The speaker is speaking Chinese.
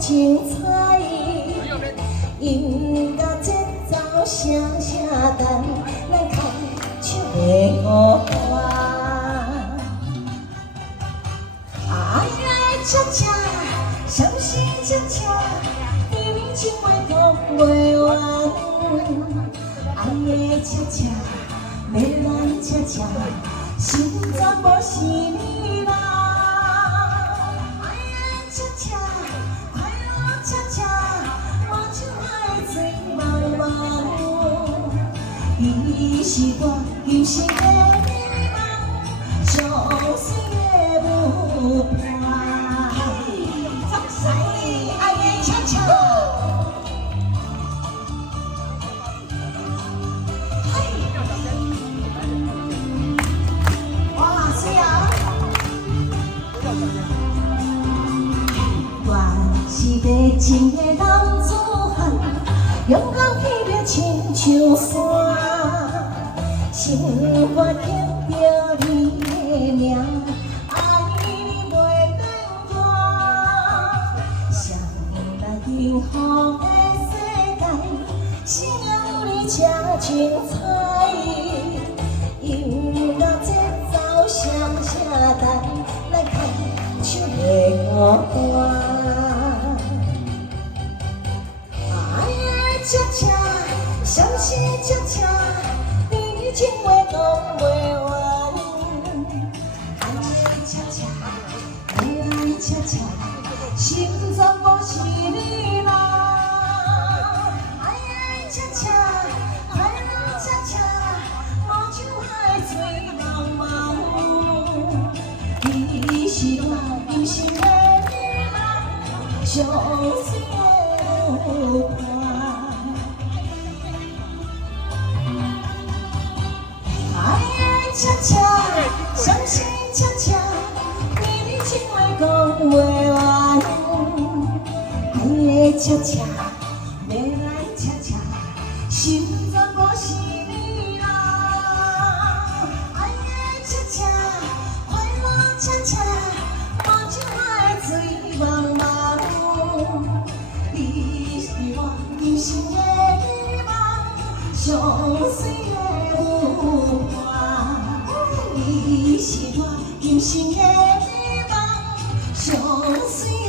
精彩，音乐节奏声声淡，咱牵手袂孤单。爱爱恰恰，相思恰恰，甜蜜情话讲袂完。爱的恰恰，要咱恰恰，心全无是你啦。爱的恰恰，快乐恰恰，满像海水茫茫。伊是我今生的美梦，上水的舞伴。放肆你爱的恰恰。是个真的男子汉，勇敢去掠亲像山，心肝刻着你的名，爱你袂变卦。谁来幸福的世界，是有你才精彩。音乐节奏声声淡，咱牵手袂孤单。恰恰，相思恰恰，甜蜜情话讲袂完。爱的恰恰，要爱恰恰，心全无是你啦。爱的恰恰，快乐恰恰，满像海水茫茫。你是我今生的美梦，上水的舞伴。恰恰，相思恰恰，甜蜜情话讲袂完。爱的恰恰，要来恰恰，心全无是你啦。爱的恰恰，快乐恰恰，满像海水茫茫。你是我今生的美梦，上水的舞伴。你是我今生的美梦，上水。